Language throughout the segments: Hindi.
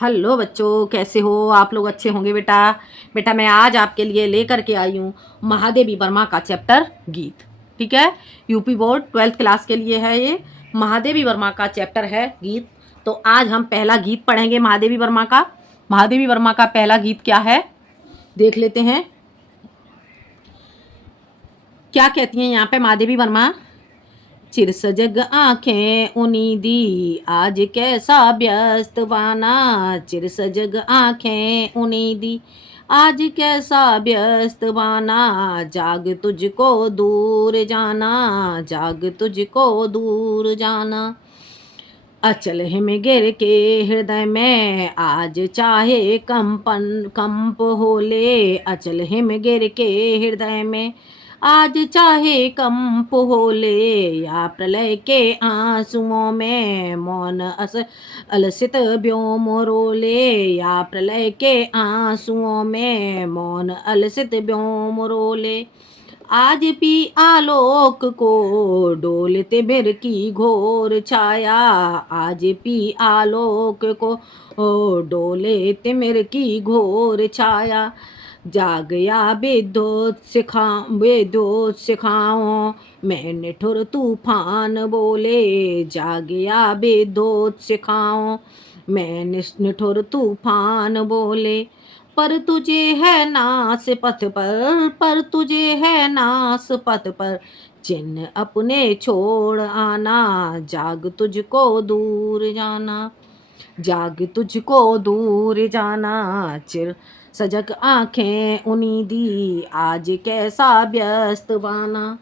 हेलो बच्चों, कैसे हो आप लोग? अच्छे होंगे बेटा। बेटा मैं आज आपके लिए लेकर के आई हूँ महादेवी वर्मा का चैप्टर गीत। ठीक है, यूपी बोर्ड 12th क्लास के लिए है ये। महादेवी वर्मा का चैप्टर है गीत। तो आज हम पहला गीत पढ़ेंगे महादेवी वर्मा का। महादेवी वर्मा का पहला गीत क्या है, देख लेते हैं। क्या कहती हैं यहाँ पे महादेवी वर्मा? चिर सजग आंखें उनी दी, आज कैसा व्यस्त वाना। चिर सजग आंखें उनी दी, आज कैसा व्यस्त वाना। जाग तुझको दूर जाना, जाग तुझको दूर जाना। अचल हिम गिर के हृदय में, आज चाहे कंप होले। अचल हिम गिर के हृदय में, आज चाहे कंप होले। या प्रलय के आंसुओं में मौन अलसित व्योम रोले। या प्रलय के आंसुओं में मौन अलसित व्योम रोले। आज पी आलोक को डोलते बिर की घोर छाया। आज पी आलोक को डोले तिमिर की घोर छाया। जागया विद्योत सिखाओ मैं निठुर तूफान बोले। जागया विद्योत सिखाओ मैं निठुर तूफान बोले। पर तुझे है नास पथ पर तुझे है नास पथ पर। चिन्ह अपने छोड़ आना, जाग तुझको दूर जाना। जाग तुझको दूर जाना। चिर सजग आंखें उनी दी, आज कैसा व्यस्त वाना।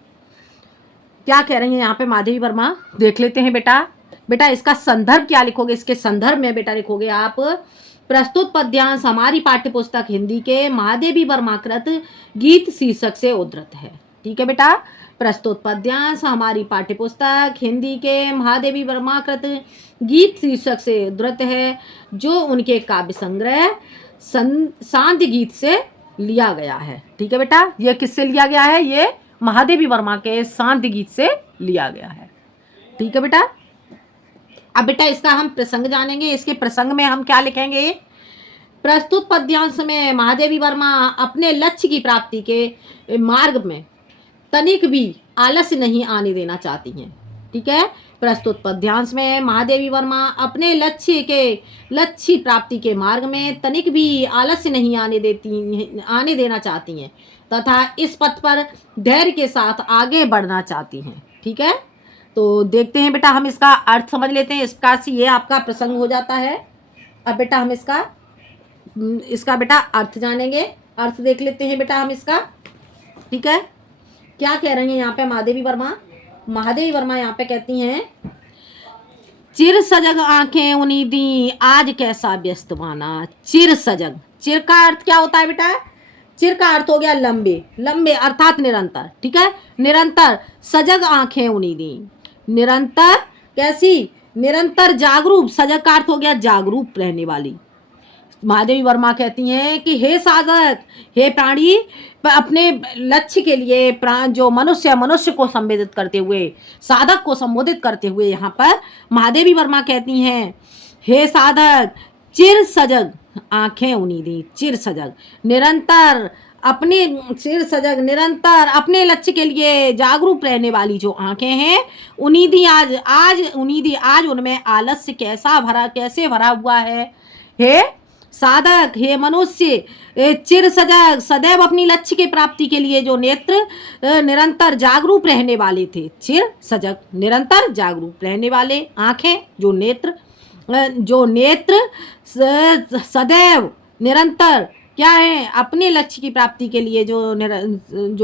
क्या कह रही हैं यहाँ पे माधवी वर्मा, देख लेते हैं बेटा। बेटा इसका संदर्भ क्या लिखोगे? इसके संदर्भ में बेटा लिखोगे आप प्रस्तुत पद्यांश हमारी पाठ्य पुस्तक हिंदी के महादेवी वर्मा कृत गीत शीर्षक से उद्धृत है। ठीक है बेटा, प्रस्तुत पद्यांश हमारी पाठ्य पुस्तक हिंदी के महादेवी वर्मा कृत गीत शीर्षक से उद्धृत है, जो उनके काव्य संग्रह सांध्य गीत से लिया गया है। ठीक है बेटा, ये किससे लिया गया है? ये महादेवी वर्मा के सांध्य गीत से लिया गया है। ठीक है बेटा, अब बेटा इसका हम प्रसंग जानेंगे। इसके प्रसंग में हम क्या लिखेंगे? प्रस्तुत पद्यांश में महादेवी वर्मा अपने लक्ष्य की प्राप्ति के मार्ग में तनिक भी आलस्य नहीं आने देना चाहती हैं। ठीक है, प्रस्तुत पद्यांश में महादेवी वर्मा अपने लक्ष्य प्राप्ति के मार्ग में तनिक भी आलस्य नहीं आने देना चाहती हैं तथा इस पथ पर धैर्य के साथ आगे बढ़ना चाहती हैं। ठीक है, तो देखते हैं बेटा, हम इसका अर्थ समझ लेते हैं। इसका ये आपका प्रसंग हो जाता है। अब बेटा हम इसका बेटा अर्थ जानेंगे। अर्थ देख लेते हैं बेटा हम इसका। ठीक है, क्या कह रही हैं यहाँ पे महादेवी वर्मा? महादेवी वर्मा यहाँ पे कहती हैं, चिर सजग आंखें उनी दी, आज कैसा व्यस्त वाना। चिर सजग, चिर का अर्थ क्या होता है बेटा? चिर का अर्थ हो गया लंबे, लंबे अर्थात निरंतर। ठीक है, निरंतर सजग आंखें उनी दी, निरंतर कैसी? निरंतर जागरूक। सजग का अर्थ हो गया जागरूक रहने वाली। महादेवी वर्मा कहती हैं कि हे साधक, हे प्राणी, अपने लक्ष्य के लिए प्राण जो मनुष्य को संबोधित करते हुए, साधक को संबोधित करते हुए यहाँ पर महादेवी वर्मा कहती हैं, हे साधक, चिर सजग आंखें उनी दी। चिर सजग निरंतर निरंतर अपने लक्ष्य के लिए जागरूक रहने वाली जो आंखें हैं, उन्हीं दी आज उनमें आलस्य कैसे भरा हुआ है। हे साधक, हे मनुष्य, चिर सजग सदैव अपनी लक्ष्य के प्राप्ति के लिए जो नेत्र निरंतर जागरूक रहने वाले थे। चिर सजग निरंतर जागरूक रहने वाले आंखें, जो नेत्र सदैव निरंतर क्या है? अपने लक्ष्य की प्राप्ति के लिए जो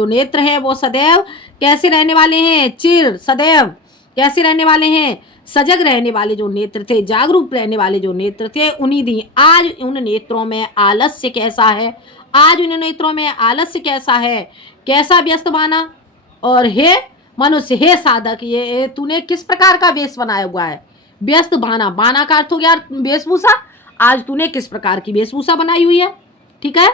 नेत्र हैं वो सदैव कैसे रहने वाले हैं? चिर सदैव कैसे रहने वाले हैं? सजग रहने वाले जो नेत्र थे, जागरूक रहने वाले जो नेत्र थे, उन्हीं दी आज उन नेत्रों में आलस्य कैसा है? आज उन नेत्रों में आलस्य कैसा है? कैसा व्यस्त माना? और हे मनुष्य, हे साधक, ये तूने किस प्रकार का वेश बनाया हुआ है? व्यस्त बाना, बाना का अर्थ हो गया वेशभूषा। आज तूने किस प्रकार की वेशभूषा बनाई हुई है? ठीक है,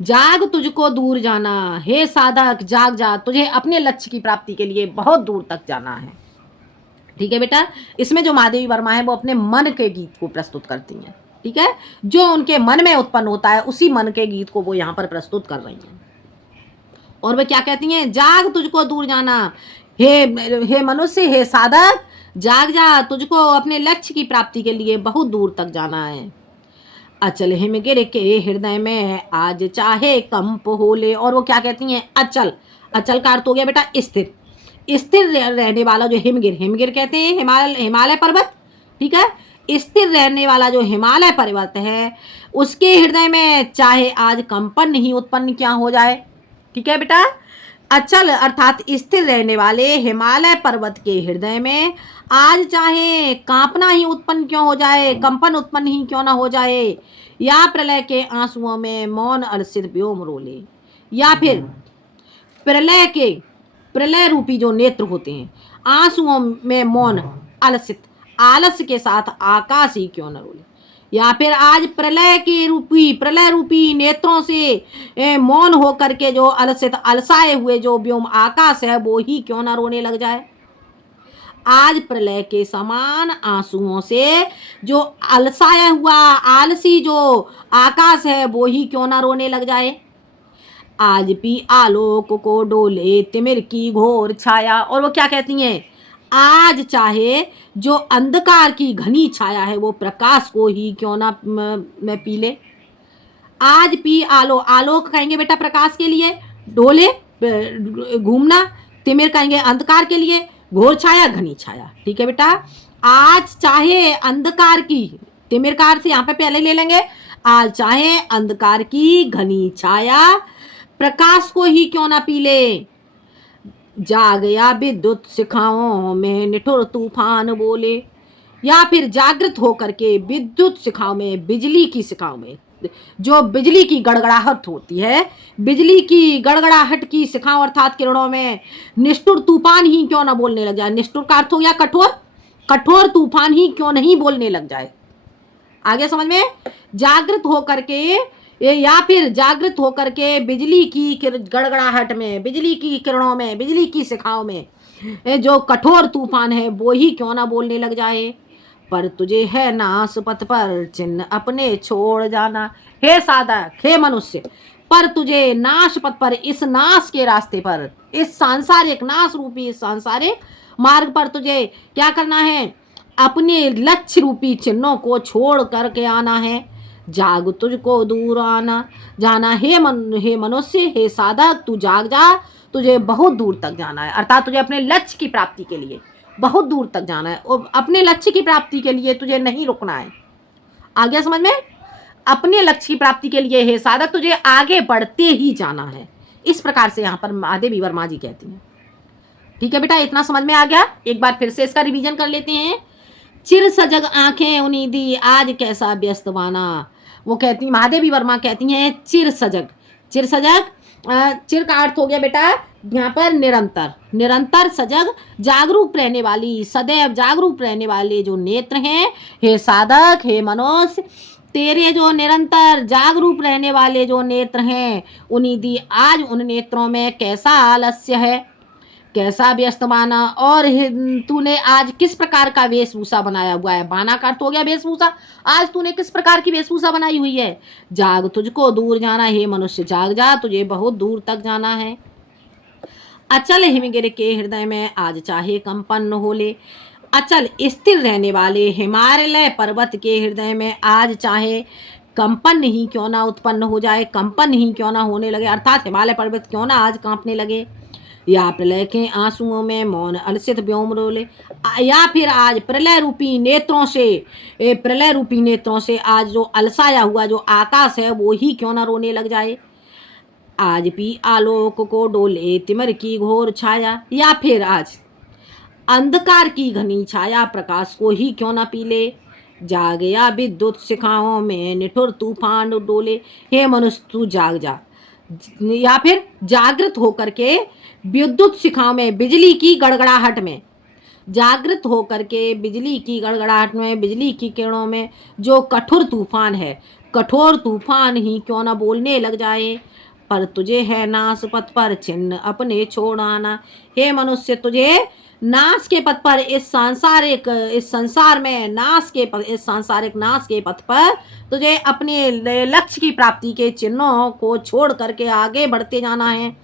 जाग तुझको दूर जाना। हे साधक, जाग जा, तुझे अपने लक्ष्य की प्राप्ति के लिए बहुत दूर तक जाना है। ठीक है बेटा, इसमें जो महादेवी वर्मा है वो अपने मन के गीत को प्रस्तुत करती हैं। ठीक है, जो उनके मन में उत्पन्न होता है उसी मन के गीत को वो यहाँ पर प्रस्तुत कर रही हैं। और वे क्या कहती हैं, जाग तुझको दूर जाना, हे मनुष्य, हे साधक, जाग जा, तुझको अपने लक्ष्य की प्राप्ति के लिए बहुत दूर तक जाना है। अचल हिमगिर के हृदय में आज चाहे कंप हो ले। और वो क्या कहती हैं, अचल, अचल का अर्थ हो गया बेटा स्थिर, स्थिर रहने वाला जो हिमगिर, हिमगिर कहते हैं हिमालय पर्वत, ठीक है, स्थिर रहने वाला जो हिमालय पर्वत है उसके हृदय में चाहे आज कंपन नहीं उत्पन्न क्या हो जाए। ठीक है बेटा, अचल अर्थात स्थिर रहने वाले हिमालय पर्वत के हृदय में आज चाहे कांपना ही उत्पन्न क्यों हो जाए, कंपन उत्पन्न ही क्यों ना हो जाए, या प्रलय के आंसुओं में मौन अलसित व्योम रोले, या फिर प्रलय रूपी जो नेत्र होते हैं आंसुओं में मौन अलसित आलस्य के साथ आकाश ही क्यों न रोले, या फिर आज प्रलय रूपी नेत्रों से मौन होकर के जो अलसित अलसाए हुए जो व्योम आकाश है वो ही क्यों ना रोने लग जाए। आज प्रलय के समान आंसुओं से जो अलसाया हुआ आलसी जो आकाश है वो ही क्यों ना रोने लग जाए। आज भी आलोक को डोले तिमिर की घोर छाया। और वो क्या कहती हैं, आज चाहे जो अंधकार की घनी छाया है वो प्रकाश को ही क्यों ना मैं पी ले। आज भी आलोक कहेंगे बेटा प्रकाश के लिए, डोले घूमना, तिमिर कहेंगे अंधकार के लिए, घोर छाया घनी छाया। ठीक है बेटा, आज चाहे अंधकार की, तिमिर का अर्थ यहाँ पे पहले ले लेंगे, आज चाहे अंधकार की घनी छाया प्रकाश को ही क्यों ना पी ले। जाग या विद्युत शिखाओं में निठुर तूफान बोले, या फिर जागृत होकर के विद्युत शिखाओं में, बिजली की शिखाओं में, जो बिजली की गड़गड़ाहट होती है, बिजली की गड़गड़ाहट की शिखाओं अर्थात किरणों में निष्ठुर तूफान ही क्यों ना बोलने लग जाए। निष्ठुर का अर्थ हो गया कठोर, कठोर तूफान ही क्यों नहीं बोलने लग जाए। आगे समझ में, जागृत होकर के, या फिर जागृत होकर के बिजली की गड़गड़ाहट में, बिजली की किरणों में, बिजली की शिखाओं में जो कठोर तूफान है वो ही क्यों ना बोलने लग जाए। पर तुझे है नाश पथ पर चिन्ह अपने छोड़ जाना। हे साधक, हे मनुष्य, पर तुझे नाश पथ पर, इस नाश के रास्ते पर, इस सांसारिक नाश रूपी इस सांसारिक मार्ग पर तुझे क्या करना है, अपने लक्ष्य रूपी चिन्हों को छोड़ करके आना है। जाग तुझको दूर आना जाना, हे मनुष्य, हे साधक, तू जाग जा, तुझे बहुत दूर तक जाना है। अर्थात तुझे अपने लक्ष्य की प्राप्ति के लिए बहुत दूर तक जाना है, और अपने लक्ष्य की प्राप्ति के लिए तुझे नहीं रुकना है। आ गया समझ में, अपने लक्ष्य की प्राप्ति के लिए हे साधक तुझे आगे बढ़ते ही जाना है। इस प्रकार से यहाँ पर महादेवी वर्मा जी कहती हैं। ठीक है बेटा, इतना समझ में आ गया। एक बार फिर से इसका रिवीजन कर लेते हैं। चिर सजग आंखें उन्नीदी आज कैसा व्यस्त बाना। वो कहती, महादेवी वर्मा कहती हैं चिर सजग, चिर सजग, चिर का अर्थ हो गया बेटा यहाँ पर निरंतर, निरंतर सजग जागरूक रहने वाली, सदैव जागरूक रहने वाले जो नेत्र हैं, हे साधक, हे मनुष्य, तेरे जो निरंतर जागरूक रहने वाले जो नेत्र हैं उन्नीदी आज उन नेत्रों में कैसा आलस्य है, कैसा व्यस्त माना, और तूने आज किस प्रकार का वेशभूषा बनाया हुआ है। बाना का अर्थ हो गया वेशभूषा, आज तूने किस प्रकार की वेशभूषा बनाई हुई है। जाग तुझको दूर जाना, हे मनुष्य जाग जा, तुझे बहुत दूर तक जाना है। अचल हिमगिर के हृदय में आज चाहे कंपन हो ले। अचल स्थिर रहने वाले हिमालय पर्वत के हृदय में आज चाहे कंपन ही क्यों ना उत्पन्न हो जाए, कंपन ही क्यों ना होने लगे, अर्थात हिमालय पर्वत क्यों ना आज कांपने लगे। या प्रलय के आंसुओं में मौन अलसित व्योम रोले, या फिर आज प्रलय रूपी नेत्रों से आज जो अलसाया हुआ जो आकाश है वो ही क्यों ना रोने लग जाए। आज भी आलोक को डोले तिमिर की घोर छाया, या फिर आज अंधकार की घनी छाया प्रकाश को ही क्यों ना पी ले। जाग या विद्युत शिखाओं में निठुर तूफान डोले, हे मनुष्य तू जाग जा, या फिर जागृत होकर के विद्युत शिखाओं में, बिजली की गड़गड़ाहट में, जागृत होकर के बिजली की गड़गड़ाहट में, बिजली की किरणों में जो कठोर तूफान है, कठोर तूफान ही क्यों ना बोलने लग जाए। पर तुझे है नाश पथ पर चिन्ह अपने छोड़ आना, हे मनुष्य तुझे नाश के पथ पर इस संसार में इस सांसारिक नाश के पथ पर तुझे अपने लक्ष्य की प्राप्ति के चिन्हों को छोड़ करके आगे बढ़ते जाना है।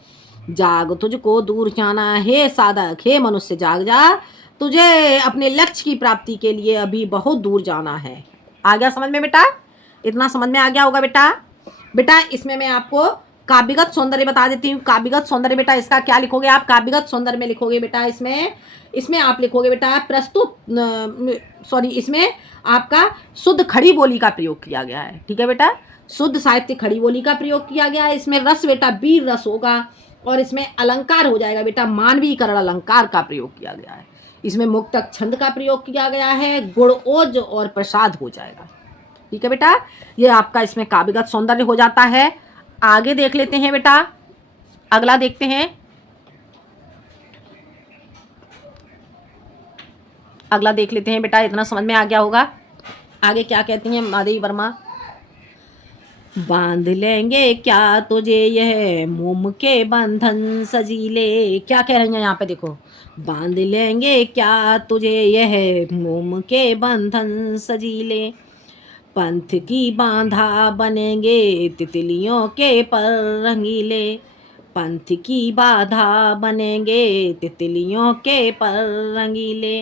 जाग तुझको दूर जाना है। हे साधक, हे मनुष्य, जाग जा, तुझे अपने लक्ष्य की प्राप्ति के लिए अभी बहुत दूर जाना है। आ गया समझ में बेटा? इतना समझ में आ गया होगा बेटा? बेटा इसमें मैं आपको काव्यगत सौंदर्य बता देती हूँ। काव्यगत सौंदर्य बेटा इसका क्या लिखोगे आप? काव्यगत सौंदर्य में लिखोगे बेटा इसमें इसमें आप लिखोगे बेटा इसमें आपका शुद्ध खड़ी बोली का प्रयोग किया गया है। ठीक है बेटा, शुद्ध साहित्य खड़ी बोली का प्रयोग किया गया है। इसमें रस बेटा वीर रस होगा और इसमें अलंकार हो जाएगा बेटा मानवीकरण अलंकार का प्रयोग किया गया है। इसमें मुक्तक छंद का प्रयोग किया गया है। गुण ओज और प्रसाद हो जाएगा। ठीक है बेटा, ये आपका इसमें काव्यगत सौंदर्य हो जाता है। आगे देख लेते हैं बेटा, अगला देखते हैं। अगला देख लेते हैं बेटा, इतना समझ में आ गया होगा। आगे क्या कहती हैं महादेवी वर्मा? बांध लेंगे क्या तुझे यह मोम के बंधन सजीले। क्या कह रही हैं यहाँ पे देखो, बांध लेंगे क्या तुझे यह मोम के बंधन सजीले, पंथ की बांधा बनेंगे तितलियों के पर रंगीले, पंथ की बाधा बनेंगे तितलियों के पर रंगीले,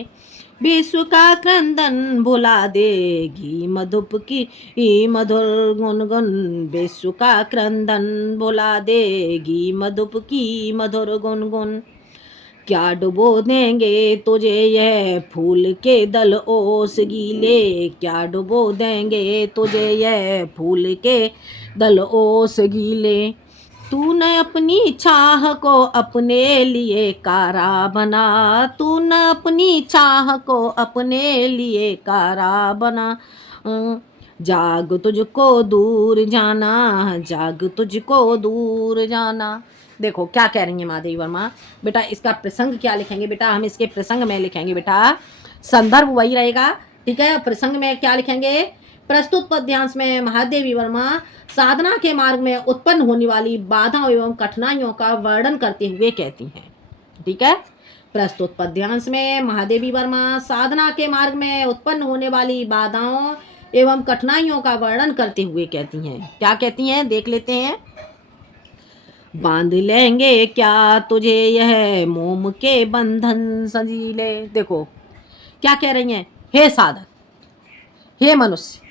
विश्व का क्रंदन भुला देगी मधुप की मधुर गुनगुन, विश्व का क्रंदन भुला देगी मधुप की मधुर गुनगुन, क्या डुबो देंगे तुझे यह फूल के दल ओस गीले, क्या डुबो देंगे तुझे यह फूल के दल ओस गीले, तूने अपनी चाह को अपने लिए कारा बना, तूने अपनी चाह को अपने लिए कारा बना, जाग तुझको दूर जाना, जाग तुझको दूर जाना। देखो क्या कह रही है महादेवी वर्मा बेटा, इसका प्रसंग क्या लिखेंगे बेटा? हम इसके प्रसंग में लिखेंगे बेटा, संदर्भ वही रहेगा। ठीक है, प्रसंग में क्या लिखेंगे? प्रस्तुत पद्यांश में महादेवी वर्मा साधना के मार्ग में उत्पन्न होने वाली बाधाओं एवं कठिनाइयों का वर्णन करते हुए कहती हैं। ठीक है, प्रस्तुत पद्यांश में महादेवी वर्मा साधना के मार्ग में उत्पन्न होने वाली बाधाओं एवं कठिनाइयों का वर्णन करते हुए कहती हैं। क्या कहती हैं देख लेते हैं। बांध लेंगे क्या तुझे यह मोम के बंधन सजीले। देखो क्या कह रही हैं, हे साधक, हे मनुष्य,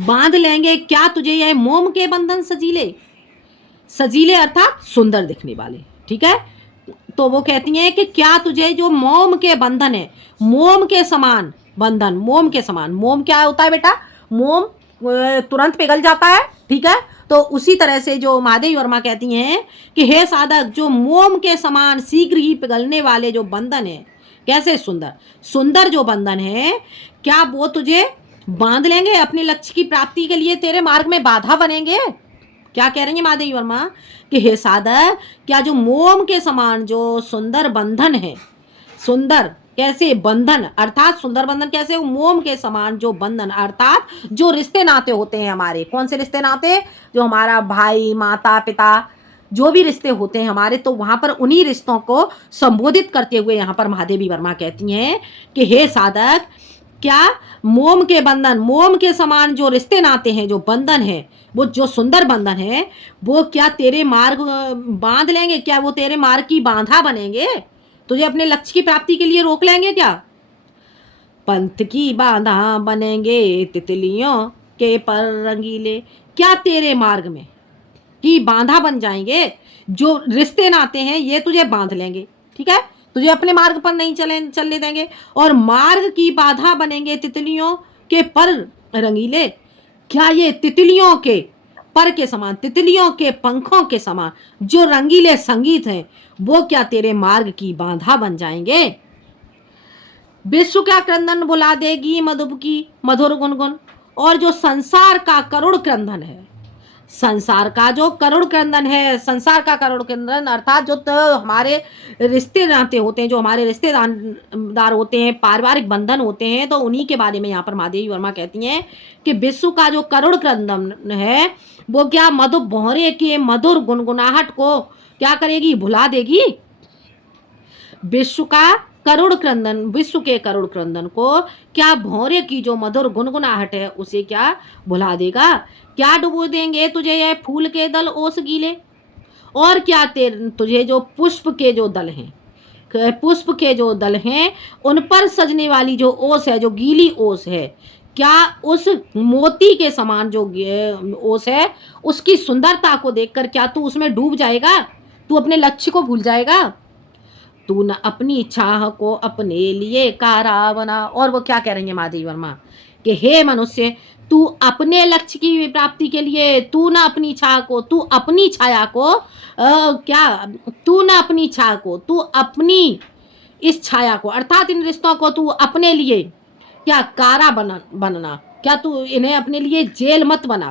बांध लेंगे क्या तुझे यह मोम के बंधन सजीले। सजीले अर्थात सुंदर दिखने वाले। ठीक है, तो वो कहती हैं कि क्या तुझे जो मोम के बंधन है, मोम के समान बंधन, मोम के समान, मोम क्या होता है बेटा? मोम तुरंत पिघल जाता है। ठीक है, तो उसी तरह से जो महादेवी वर्मा कहती हैं कि हे साधक, जो मोम के समान शीघ्र ही पिघलने वाले जो बंधन है, कैसे सुंदर सुंदर जो बंधन है, क्या वो तुझे बांध लेंगे अपने लक्ष्य की प्राप्ति के लिए, तेरे मार्ग में बाधा बनेंगे। क्या कह रही है महादेवी वर्मा कि हे साधक, क्या जो मोम के समान जो सुंदर बंधन है, सुंदर कैसे बंधन अर्थात सुंदर बंधन कैसे, मोम के समान जो बंधन अर्थात जो रिश्ते नाते होते हैं हमारे, कौन से रिश्ते नाते? जो हमारा भाई, माता, पिता, जो भी रिश्ते होते हैं हमारे, तो वहां पर उन्हीं रिश्तों को संबोधित करते हुए यहाँ पर महादेवी वर्मा कहती हैं कि हे साधक, क्या मोम के बंधन, मोम के समान जो रिश्ते नाते हैं, जो बंधन है, वो जो सुंदर बंधन है, वो क्या तेरे मार्ग बांध लेंगे? क्या वो तेरे मार्ग की बांधा बनेंगे? तुझे अपने लक्ष्य की प्राप्ति के लिए रोक लेंगे क्या? पंथ की बाधा बनेंगे तितलियों के पर रंगीले। क्या तेरे मार्ग में की बाधा बन जाएंगे? जो रिश्ते नाते हैं ये तुझे बांध लेंगे। ठीक है, तुझे अपने मार्ग पर नहीं चलने देंगे, और मार्ग की बाधा बनेंगे तितलियों के पर रंगीले। क्या ये तितलियों के पर के समान, तितलियों के पंखों के समान जो रंगीले संगीत हैं, वो क्या तेरे मार्ग की बाधा बन जाएंगे? विश्व का क्रंदन बुला देगी मधुप की मधुर गुनगुन। और जो संसार का करुण क्रंदन है, संसार का जो करुण क्रंदन है, संसार का करुण क्रंदन अर्थात जो हमारे रिश्ते नाते होते हैं, जो हमारे रिश्तेदार होते हैं, पारिवारिक बंधन होते हैं, तो उन्हीं के बारे में यहाँ पर महादेवी वर्मा कहती हैं कि विश्व का जो करुण क्रंदन है, वो क्या मधु भौरे के मधुर गुनगुनाहट को क्या करेगी? भुला देगी। विश्व का करुण क्रंदन, विश्व के करुण क्रंदन को क्या भौरे की जो मधुर गुनगुनाहट है उसे क्या भुला देगा? क्या डुबो देंगे तुझे ये फूल के दल ओस गीले? और क्या तुझे जो पुष्प के जो दल हैं, पुष्प के जो दल हैं उन पर सजने वाली जो ओस है, जो गीली ओस है, क्या उस मोती के समान जो ओस है उसकी सुंदरता को देखकर क्या तू उसमें डूब जाएगा? तू अपने लक्ष्य को भूल जाएगा? तू न अपनी चाह को अपने लिए कारा बना। और वो क्या कह रही है माधवी वर्मा कि हे मनुष्य, तू अपने लक्ष्य की प्राप्ति के लिए तू ना अपनी छाया को, तू अपनी छाया को क्या तू ना अपनी छाया को, तू अपनी इस छाया को अर्थात इन रिश्तों को तू अपने लिए क्या कारा बनना, क्या तू इन्हें अपने लिए जेल मत बना,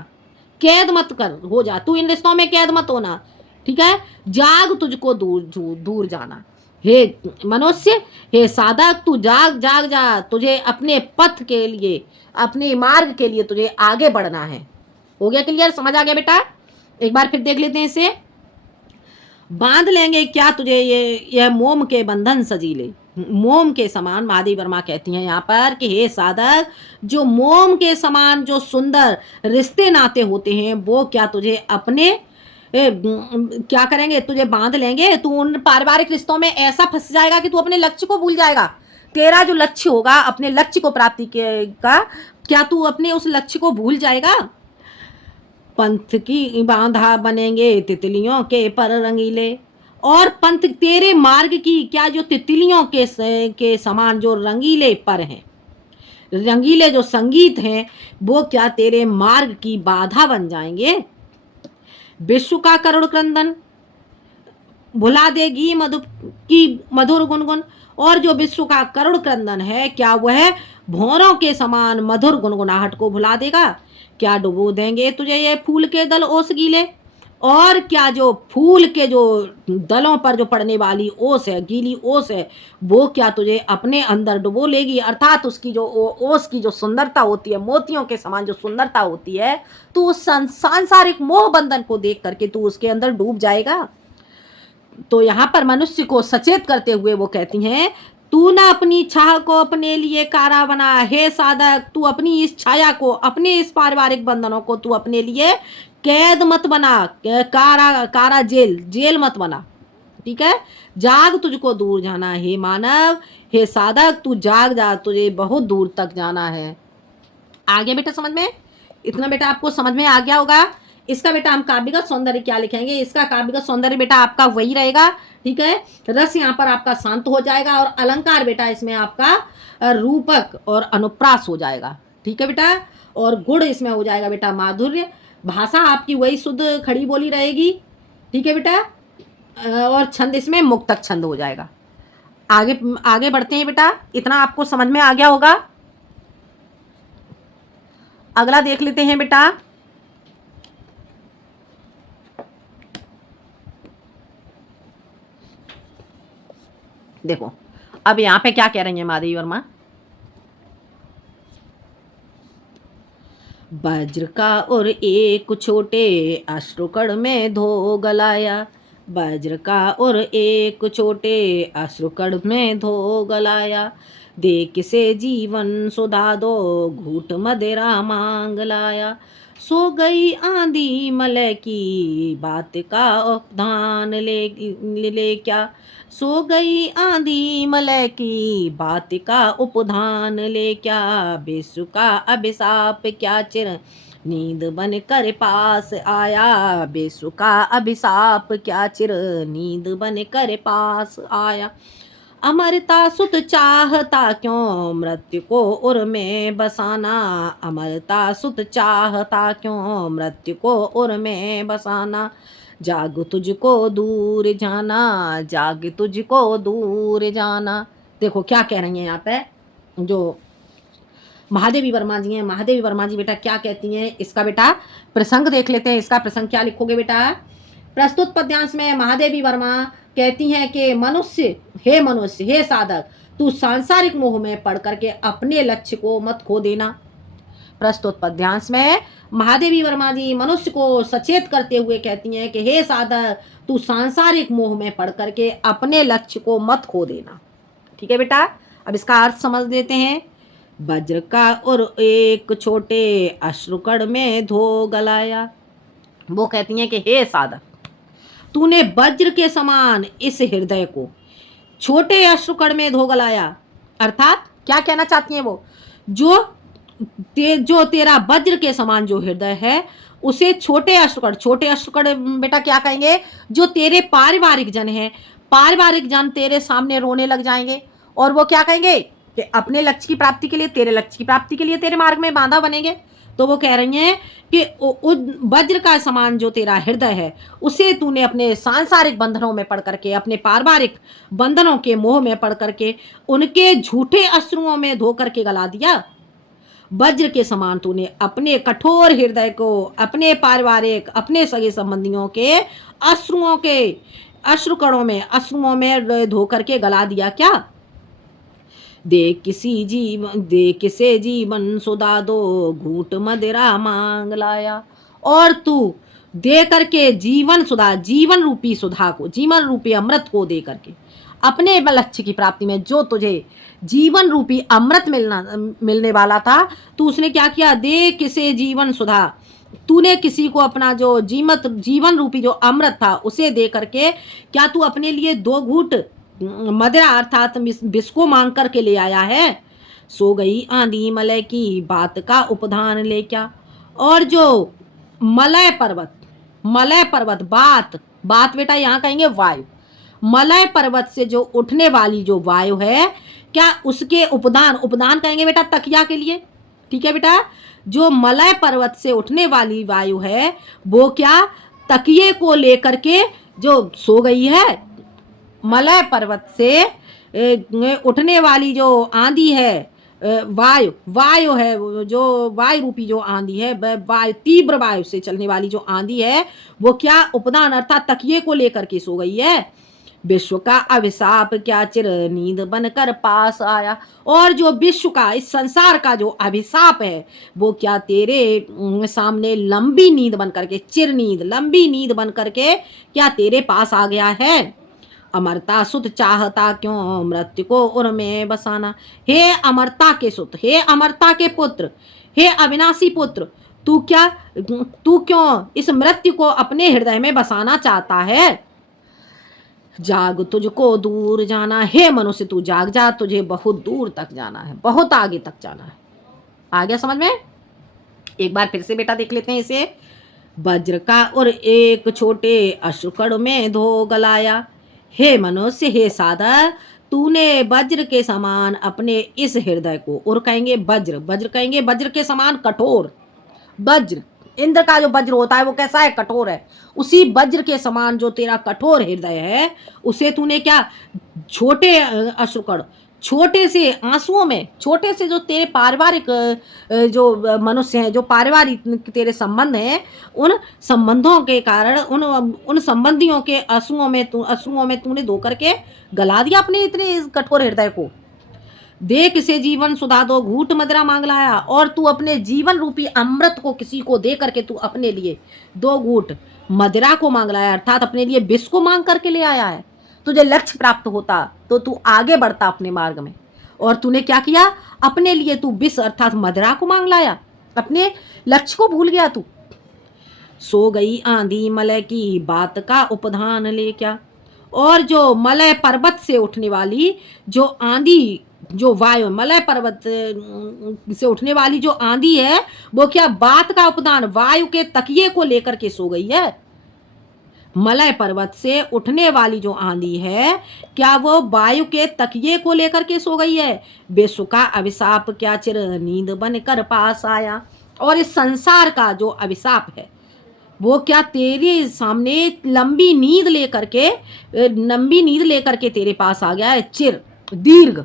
कैद मत कर हो जा, तू इन रिश्तों में कैद मत होना। ठीक है, जाग तुझको दूर दूर जाना। हे मनुष्य, हे साधक, तू जाग जाग जा, तुझे अपने पथ के लिए, अपने मार्ग के लिए तुझे आगे बढ़ना है। हो गया क्लियर? समझ आ गया बेटा? एक बार फिर देख लेते हैं इसे। बांध लेंगे क्या तुझे ये मोम के बंधन सजीले। मोम के समान, माधवी वर्मा कहती हैं यहाँ पर कि हे साधक, जो मोम के समान जो सुंदर रिश्ते नाते होते हैं वो क्या तुझे अपने क्या करेंगे, तुझे बांध लेंगे। तू उन पारिवारिक रिश्तों में ऐसा फंस जाएगा कि तू अपने लक्ष्य को भूल जाएगा। तेरा जो लक्ष्य होगा, अपने लक्ष्य को प्राप्ति का, क्या तू अपने उस लक्ष्य को भूल जाएगा? पंथ की बांधा बनेंगे तितलियों के पर रंगीले। और पंथ तेरे मार्ग की क्या जो तितलियों के समान जो रंगीले पर हैं, रंगीले जो संगीत हैं, वो क्या तेरे मार्ग की बाधा बन जाएंगे? विश्व का करुण क्रंदन भुला देगी मधुर गुनगुन। और जो विश्व का करुण क्रंदन है, क्या वह भौरों के समान मधुर गुनगुनाहट को भुला देगा? क्या डुबो देंगे तुझे ये फूल के दल ओस गीले? और क्या जो फूल के जो दलों पर जो पड़ने वाली ओस है, गीली ओस है, वो क्या तुझे अपने अंदर डुबो लेगी? अर्थात उसकी जो ओस की जो सुंदरता होती है, मोतियों के समान जो सुंदरता होती है, तो उस सांसारिक मोह बंधन को देख करके तू उसके अंदर डूब जाएगा। तो यहाँ पर मनुष्य को सचेत करते हुए वो कहती हैं, तू ना अपनी छाया को अपने लिए कारा बना। हे साधक, तू अपनी इस छाया को, अपने इस पारिवारिक बंधनों को तू अपने लिए कैद मत बना, कारा जेल मत बना। ठीक है, जाग तुझको दूर जाना। हे मानव, हे साधक, तू जाग जा, तुझे बहुत दूर तक जाना है। आ गया बेटा समझ में? इतना बेटा आपको समझ में आ गया होगा। इसका बेटा हम काव्यगत सौंदर्य क्या लिखेंगे? इसका काव्यगत सौंदर्य बेटा आपका वही रहेगा। ठीक है, रस यहाँ पर आपका शांत हो जाएगा और अलंकार बेटा इसमें आपका रूपक और अनुप्रास हो जाएगा। ठीक है बेटा, और गुण इसमें हो जाएगा बेटा माधुर्य। भाषा आपकी वही शुद्ध खड़ी बोली रहेगी। ठीक है बेटा, और छंद इसमें मुक्तक छंद हो जाएगा। आगे आगे बढ़ते हैं बेटा, इतना आपको समझ में आ गया होगा। अगला देख लेते हैं बेटा। देखो अब यहाँ पे क्या कह रही है माधवी वर्मा, वज्र का और एक छोटे अश्रुकण में धो गलाया। वज्र का और एक छोटे अश्रुकण में धो गलाया। दे किसे जीवन सुधा दो, घूट मदिरा मांग लाया। सो गई आंधी मलय की, बात का उपधान ले क्या। सो गई आंधी मलय की, बात का उपधान ले क्या। विश्व का अभिशाप क्या चिर नींद बन कर पास आया। विश्व का अभिशाप क्या चिर नींद बन कर पास आया। अमरता सुत चाहता क्यों, मृत्यु को उर में बसाना। अमरता सुत चाहता क्यों, मृत्यु को उर में बसाना। जाग तुझको दूर जाना, जाग तुझको दूर जाना। देखो क्या कह रही हैं यहाँ पे जो महादेवी वर्मा जी हैं। महादेवी वर्मा जी बेटा क्या कहती हैं, इसका बेटा प्रसंग देख लेते हैं। इसका प्रसंग क्या लिखोगे बेटा? प्रस्तुत पद्यांश में महादेवी वर्मा कहती हैं कि मनुष्य, हे साधक, तू सांसारिक मोह में पड़ करके अपने लक्ष्य को मत खो देना। प्रस्तुत पद्यांश में महादेवी वर्मा जी मनुष्य को सचेत करते हुए कहती हैं कि हे साधक, तू सांसारिक मोह में पड़ करके अपने लक्ष्य को मत खो देना। ठीक है बेटा, अब इसका अर्थ समझ लेते हैं। वज्र का और एक छोटे अश्रुकण में धो गलाया। वो कहती हैं कि हे साधक, तूने वज्र के समान इस हृदय को छोटे अश्रुकण में धो गलाया। अर्थात क्या कहना चाहती हैं वो, जो तेरा वज्र के समान जो हृदय है उसे छोटे अश्रुकण बेटा क्या कहेंगे, जो तेरे पारिवारिक जन हैं, पारिवारिक जन तेरे सामने रोने लग जाएंगे और वो क्या कहेंगे कि अपने लक्ष्य की प्राप्ति के लिए, तेरे लक्ष्य की प्राप्ति के लिए तेरे मार्ग में बाधा बनेंगे। तो वो कह रही हैं कि वज्र का समान जो तेरा हृदय है उसे तूने अपने सांसारिक बंधनों में पड़ करके, अपने पारिवारिक बंधनों के मोह में पड़ करके, उनके झूठे अश्रुओं में धो करके गला दिया। वज्र के समान तूने अपने कठोर हृदय को अपने पारिवारिक, अपने सगे संबंधियों के अश्रुओं में धो करके गला दिया। क्या? दे किसे जीवन सुधा दो घूट मदिरा मांग लाया। और तू दे करके जीवन सुधा, जीवन रूपी सुधा को, जीवन रूपी अमृत को दे करके अपने लक्ष्य की प्राप्ति में जो तुझे जीवन रूपी अमृत मिलने वाला था, तू उसने क्या किया, दे किसे जीवन सुधा, तूने किसी को अपना जो जीवन रूपी जो अमृत था उसे दे करके क्या तू अपने लिए 2 घूंट मदिरा अर्थात विष को मांग करके ले आया है। सो गई आंधी मलय की बात का उपधान ले क्या। और जो मलय पर्वत बात बेटा यहाँ कहेंगे वायु, मलय पर्वत से जो उठने वाली जो वायु है, क्या उसके उपदान कहेंगे बेटा तकिया के लिए। ठीक है बेटा, जो मलय पर्वत से उठने वाली वायु है वो क्या तकिए को लेकर के जो सो गई है। मलय पर्वत से उठने वाली जो आंधी है, वायु है, जो वायु रूपी जो आंधी है, वायु तीव्र वायु से चलने वाली जो आंधी है वो क्या उपदान अर्थात तकिए को लेकर के सो गई है। विश्व का अभिशाप क्या चिर नींद बनकर पास आया। और जो विश्व का, इस संसार का जो अभिशाप है वो क्या तेरे सामने लंबी नींद बन करके, चिर नींद, लंबी नींद बन करके क्या तेरे पास आ गया है। अमरता सुत चाहता क्यों मृत्यु को उर में बसाना। हे अमरता के सुत, हे अमरता के पुत्र, हे अविनाशी पुत्र, तू क्यों इस मृत्यु को अपने हृदय में बसाना चाहता है। जाग तुझको दूर जाना, हे मनुष्य तू जाग जा, तुझे बहुत दूर तक जाना है, बहुत आगे तक जाना है। आ गया समझ में? एक बार फिर से बेटा देख लेते हैं इसे। वज्र का और एक छोटे अश्रुकण में धो गलाया। हे मनुष्य, हे साधक, तूने वज्र के समान अपने इस हृदय को, और कहेंगे वज्र कहेंगे वज्र के समान कठोर। वज्र, इंद्र का जो वज्र होता है वो कैसा है, कठोर है। उसी वज्र के समान जो तेरा कठोर हृदय है उसे तूने क्या छोटे अश्रुकण, छोटे से आंसुओं में, छोटे से जो तेरे पारिवारिक जो मनुष्य हैं, जो पारिवारिक तेरे संबंध हैं, उन संबंधों के कारण उन संबंधियों के आंसुओं में तूने धो करके गला दिया अपने इतने कठोर हृदय को। दे किसे जीवन सुधा दो घूट मदिरा मांग लाया। और तू अपने जीवन रूपी अमृत को किसी को दे करके तू अपने लिए 2 घूट मदिरा को मांग लाया, अर्थात अपने लिए विष को मांग करके ले आया है। तुझे लक्ष्य प्राप्त होता तो तू आगे बढ़ता अपने मार्ग में, और तूने क्या किया, अपने लिए तू विष अर्थात मदिरा को मांग लाया, अपने लक्ष्य को भूल गया तू। सो गई आंधी मलय की बात का उपधान ले क्या। और जो मलय पर्वत से उठने वाली जो आंधी, जो वायु, मलय पर्वत से उठने वाली जो आंधी है वो क्या बात का उपदान, वायु के तकिए को लेकर के सो गई है। मलय पर्वत से उठने वाली जो आंधी है क्या वो वायु के तकिए को लेकर के सो गई है। विश्व का अभिशाप क्या चिर नींद बनकर पास आया। और इस संसार का जो अभिशाप है वो क्या तेरे सामने लंबी नींद लेकर के तेरे पास आ गया है। चिर, दीर्घ,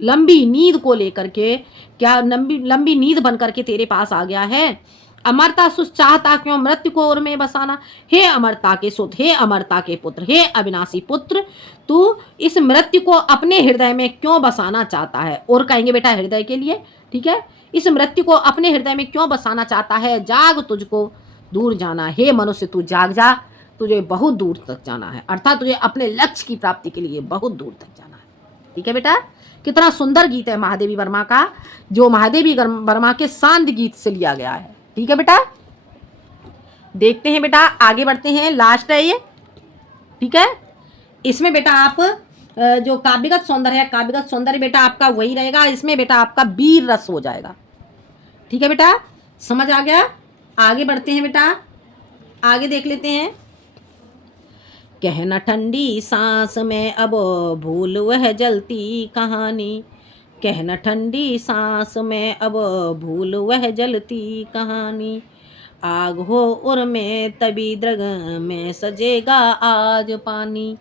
लंबी नींद को लेकर के क्या लंबी नींद बन करके तेरे पास आ गया है। अमरता सुख चाहता क्यों मृत्यु को उर में बसाना। हे अमरता के सुत, हे अमरता के पुत्र, हे अविनाशी पुत्र, तू इस मृत्यु को अपने हृदय में क्यों बसाना चाहता है। और कहेंगे बेटा हृदय के लिए, ठीक है, इस मृत्यु को अपने हृदय में क्यों बसाना चाहता है। जाग तुझको दूर जाना, हे मनुष्य तू जाग जा, तुझे बहुत दूर तक जाना है, अर्थात तुझे अपने लक्ष्य की प्राप्ति के लिए बहुत दूर तक जाना है। ठीक है बेटा, कितना सुंदर गीत है महादेवी वर्मा का, जो महादेवी वर्मा के सांद गीत से लिया गया है। ठीक है बेटा, देखते हैं बेटा, आगे बढ़ते हैं, लास्ट है ये। ठीक है, इसमें बेटा आप जो काव्यगत सौंदर्य है, काव्यगत सौंदर्य बेटा आपका वही रहेगा, इसमें बेटा आपका वीर रस हो जाएगा। ठीक है बेटा, समझ आ गया। आगे बढ़ते हैं बेटा, आगे देख लेते हैं। कहना ठंडी सांस में अब भूल वह जलती कहानी, कहना ठंडी सांस में अब भूल वह जलती कहानी, आग हो उर में तभी द्रग में सजेगा आज पानी,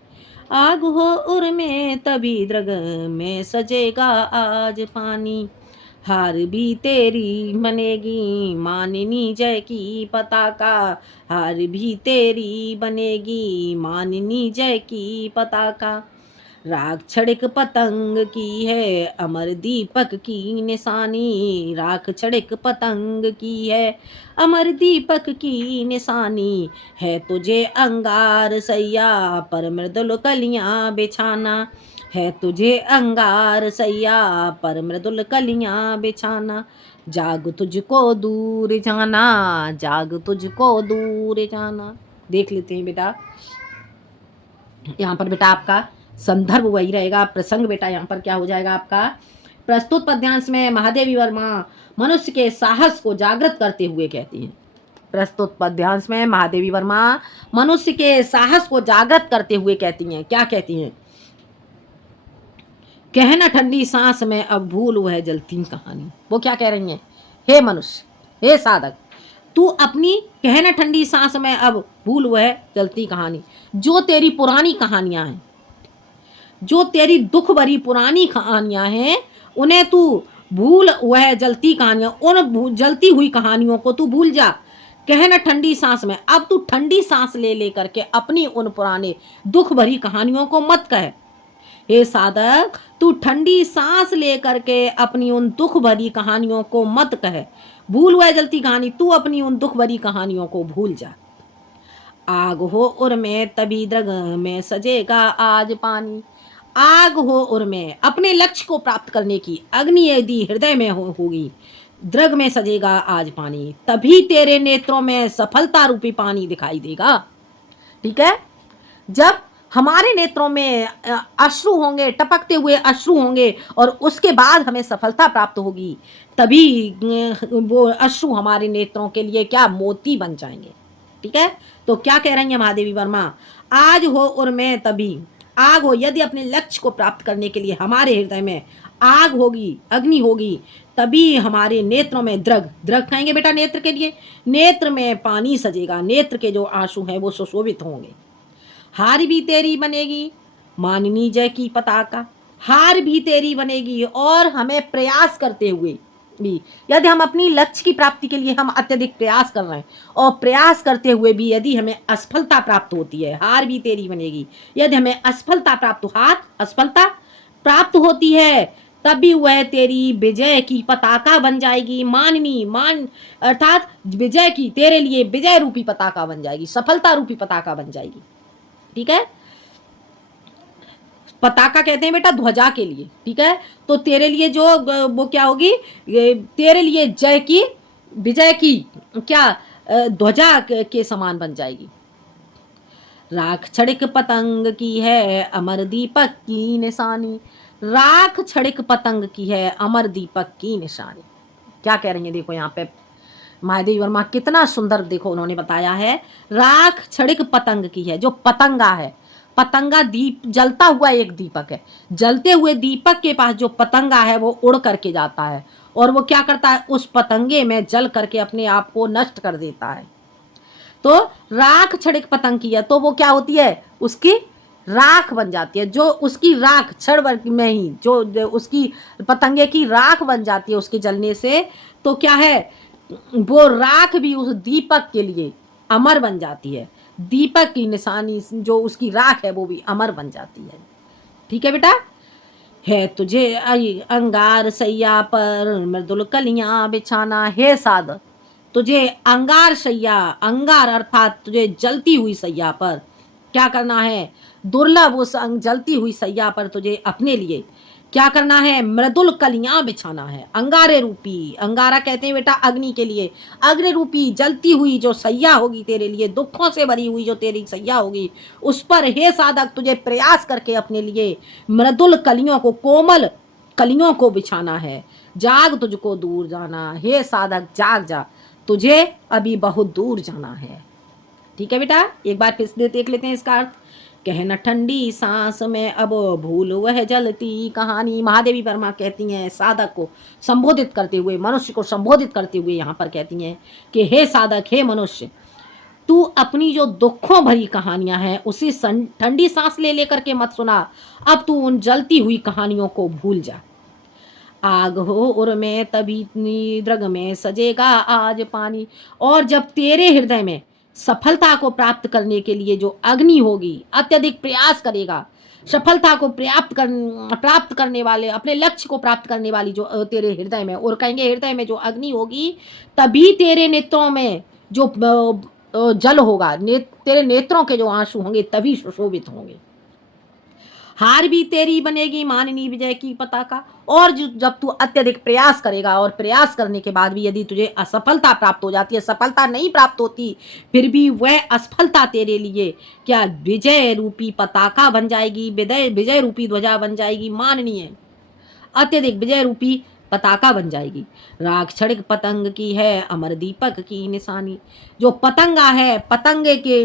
आग हो उर में तभी द्रग में सजेगा आज पानी, हार भी तेरी बनेगी मानिनी जय की पताका, हार भी तेरी बनेगी मानिनी जय की पताका, राख छड़क पतंग की है अमर दीपक की निशानी, राख छड़क पतंग की है अमर दीपक की निशानी, है तुझे अंगार सैया पर मृदुल कलियां बिछाना, है तुझे अंगार सैया पर मृदुल कलियां बिछाना, जाग तुझको दूर जाना, जाग तुझको दूर जाना। देख लेते हैं बेटा, यहाँ पर बेटा आपका संदर्भ वही रहेगा, प्रसंग बेटा यहाँ पर क्या हो जाएगा आपका। प्रस्तुत पद्यांश में महादेवी वर्मा मनुष्य के साहस को जागृत करते हुए कहती हैं, प्रस्तुत पद्यांश में महादेवी वर्मा मनुष्य के साहस को जागृत करते हुए कहती हैं, क्या कहती हैं, कहना ठंडी सांस में अब भूल वह जलती कहानी। वो क्या कह रही हैं, हे मनुष्य, हे साधक, तू अपनी कहना ठंडी सांस में अब भूल वह जलती कहानी, जो तेरी पुरानी कहानियां हैं, जो तेरी दुख भरी पुरानी कहानियां हैं, उन्हें तू भूल वह जलती कहानियां, उन जलती हुई कहानियों को तू भूल जा। कहना ठंडी सांस में, अब तू ठंडी सांस ले लेकर के अपनी उन पुराने दुख भरी कहानियों को मत कह। हे साधक, तू ठंडी सांस लेकर के अपनी उन दुख भरी कहानियों को मत कह, भूल वह जलती कहानी, तू अपनी उन दुख भरी कहानियों को भूल जा। आग हो उर में तभी द्रग में सजेगा आज पानी, आग हो उर में, अपने लक्ष्य को प्राप्त करने की अग्नि यदि हृदय में होगी, द्रग में सजेगा आज पानी, तभी तेरे नेत्रों में सफलता रूपी पानी दिखाई देगा। ठीक है, जब हमारे नेत्रों में अश्रु होंगे, टपकते हुए अश्रु होंगे, और उसके बाद हमें सफलता प्राप्त होगी, तभी वो अश्रु हमारे नेत्रों के लिए क्या, मोती बन जाएंगे। ठीक है, तो क्या कह रही है महादेवी वर्मा, आज हो उर में तभी, आग हो, यदि अपने लक्ष्य को प्राप्त करने के लिए हमारे हृदय में आग होगी, अग्नि होगी, तभी हमारे नेत्रों में द्रग, द्रग खाएंगे बेटा नेत्र के लिए, नेत्र में पानी सजेगा, नेत्र के जो आंसू हैं वो सुशोभित होंगे। हार भी तेरी बनेगी मानिनी जय की पताका, हार भी तेरी बनेगी, और हमें प्रयास करते हुए भी, यदि हम अपनी लक्ष्य की प्राप्ति के लिए हम अत्यधिक प्रयास कर रहे हैं, और प्रयास करते हुए भी यदि हमें असफलता प्राप्त होती है, हार भी तेरी बनेगी, यदि हमें असफलता प्राप्त, हार असफलता प्राप्त होती है, तभी वह तेरी विजय की पताका बन जाएगी, माननी, मान अर्थात विजय की, तेरे लिए विजय रूपी पताका बन जाएगी, सफलता रूपी पताका बन जाएगी। ठीक है, पताका कहते हैं बेटा ध्वजा के लिए। ठीक है, तो तेरे लिए जो वो क्या होगी, तेरे लिए जय की, विजय की क्या, ध्वजा के समान बन जाएगी। राख छड़क पतंग की है अमर दीपक की निशानी, राख छड़क पतंग की है अमर दीपक की निशानी। क्या कह रही है, देखो यहाँ पे महादेवी वर्मा कितना सुंदर देखो उन्होंने बताया है, राख छड़क पतंग की है, जो पतंगा है, पतंगा दीप, जलता हुआ एक दीपक है, जलते हुए दीपक के पास जो पतंगा है वो उड़ करके जाता है, और वो क्या करता है, उस पतंगे में जल करके अपने आप को नष्ट कर देता है। तो राख छड़क पतंग की है, तो वो क्या होती है, उसकी राख बन जाती है, जो उसकी राख क्षण में ही जो उसकी पतंगे की राख बन जाती है उसके जलने से, तो क्या है, वो राख भी उस दीपक के लिए अमर बन जाती है, दीपक की निशानी जो उसकी राख है वो भी अमर बन जाती है। ठीक है बेटा, है तुझे अंगार सैया पर मृदुल कलियां बिछाना, हे साध, तुझे अंगार सैया, अंगार अर्थात तुझे जलती हुई सैया पर क्या करना है, दुर्लभ उस जलती हुई सैया पर तुझे अपने लिए क्या करना है, मृदुल कलियां बिछाना है। अंगारे रूपी, अंगारा कहते हैं बेटा अग्नि के लिए, अग्नि रूपी जलती हुई जो सैया होगी तेरे लिए, दुखों से भरी हुई जो तेरी सैया होगी, उस पर हे साधक तुझे प्रयास करके अपने लिए मृदुल कलियों को, कोमल कलियों को बिछाना है। जाग तुझको दूर जाना, हे साधक जाग जा, तुझे अभी बहुत दूर जाना है। ठीक है बेटा, एक बार फिर से देख लेते हैं इसका अर्थ। कहना ठंडी सांस में अब भूल वह जलती कहानी। महादेवी वर्मा कहती हैं साधक को संबोधित करते हुए, मनुष्य को संबोधित करते हुए यहाँ पर कहती हैं कि हे साधक, हे मनुष्य, तू अपनी जो दुखों भरी कहानियां हैं उसी ठंडी सांस ले लेकर के मत सुना, अब तू उन जलती हुई कहानियों को भूल जा। आग हो उर में तभी द्रग में सजेगा आज पानी। और जब तेरे हृदय में सफलता को प्राप्त करने के लिए जो अग्नि होगी, अत्यधिक प्रयास करेगा, सफलता को प्राप्त करने वाले, अपने लक्ष्य को प्राप्त करने वाली जो तेरे हृदय में, और कहेंगे हृदय में जो अग्नि होगी, तभी तेरे नेत्रों में जो जल होगा, तेरे नेत्रों के जो आंसू होंगे तभी सुशोभित होंगे। हार भी तेरी बनेगी माननी विजय की पताका। और जब तू अत्यधिक प्रयास करेगा और प्रयास करने के बाद भी यदि तुझे असफलता प्राप्त हो जाती है, सफलता नहीं प्राप्त होती, फिर भी वह असफलता तेरे लिए क्या विजय रूपी पताका बन जाएगी, विजय रूपी ध्वजा बन जाएगी, माननीय अत्यधिक विजय रूपी पताका बन जाएगी। राख छड़क पतंग की है अमर दीपक की निशानी। जो पतंगा है, पतंगे के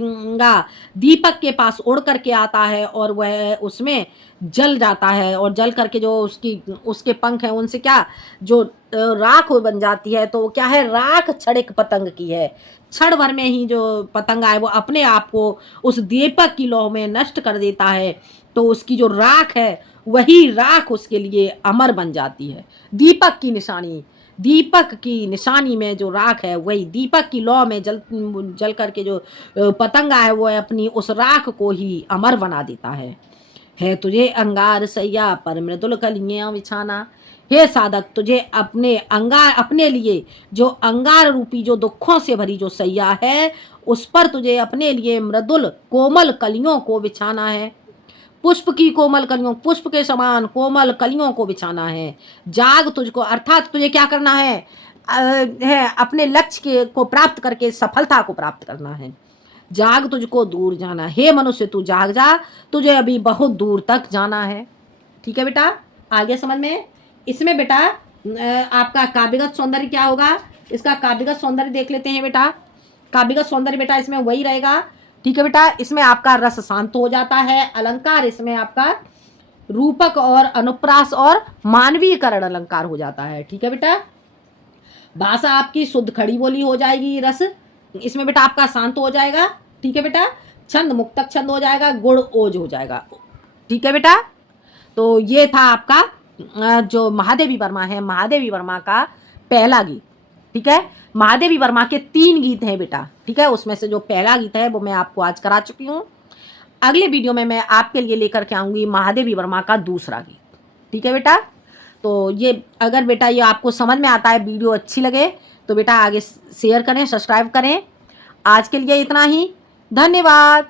दीपक के पास उड़ करके आता है और वह उसमें जल जाता है, और जल करके जो उसके पंख हैं उनसे क्या जो राख बन जाती है, तो वो क्या है, राख छड़क पतंग की है। क्षण भर में ही जो पतंगा है वो अपने आप को उस दीपक की लौ में नष्ट कर देता है, तो उसकी जो राख है वही राख उसके लिए अमर बन जाती है। दीपक की निशानी, दीपक की निशानी में जो राख है वही दीपक की लौ में जल करके जो पतंगा है वो अपनी उस राख को ही अमर बना देता है तुझे अंगार सैया पर मृदुल कलियां बिछाना। हे साधक, तुझे अपने लिए जो अंगार रूपी जो दुखों से भरी जो सैया है उस पर तुझे अपने लिए मृदुल कोमल कलियों को बिछाना है। पुष्प की कोमल कलियों, पुष्प के समान कोमल कलियों को बिछाना है। जाग तुझको, अर्थात तुझे क्या करना है अपने लक्ष्य को प्राप्त करके सफलता को प्राप्त करना है। जाग तुझको दूर जाना, हे मनुष्य तू जाग जा, तुझे अभी बहुत दूर तक जाना है। ठीक है बेटा, आगे समझ में। इसमें बेटा आपका काव्यगत सौंदर्य क्या होगा, इसका काव्यगत सौंदर्य देख लेते हैं बेटा। काव्यगत सौंदर्य बेटा इसमें वही रहेगा। ठीक है बेटा, इसमें आपका रस शांत हो जाता है। अलंकार इसमें आपका रूपक और अनुप्रास और मानवीयकरण अलंकार हो जाता है। ठीक है बेटा, भाषा आपकी शुद्ध खड़ी बोली हो जाएगी। रस इसमें बेटा आपका शांत हो जाएगा। ठीक है बेटा, छंद मुक्तक छंद हो जाएगा, गुण ओज हो जाएगा। ठीक है बेटा, तो ये था आपका जो महादेवी वर्मा है, महादेवी वर्मा का पहला गीत। ठीक है, महादेवी वर्मा के 3 गीत हैं बेटा। ठीक है, उसमें से जो पहला गीत है वो मैं आपको आज करा चुकी हूँ। अगले वीडियो में मैं आपके लिए लेकर के आऊँगी महादेवी वर्मा का दूसरा गीत। ठीक है बेटा, तो ये अगर बेटा ये आपको समझ में आता है, वीडियो अच्छी लगे तो बेटा आगे शेयर करें, सब्सक्राइब करें। आज के लिए इतना ही, धन्यवाद।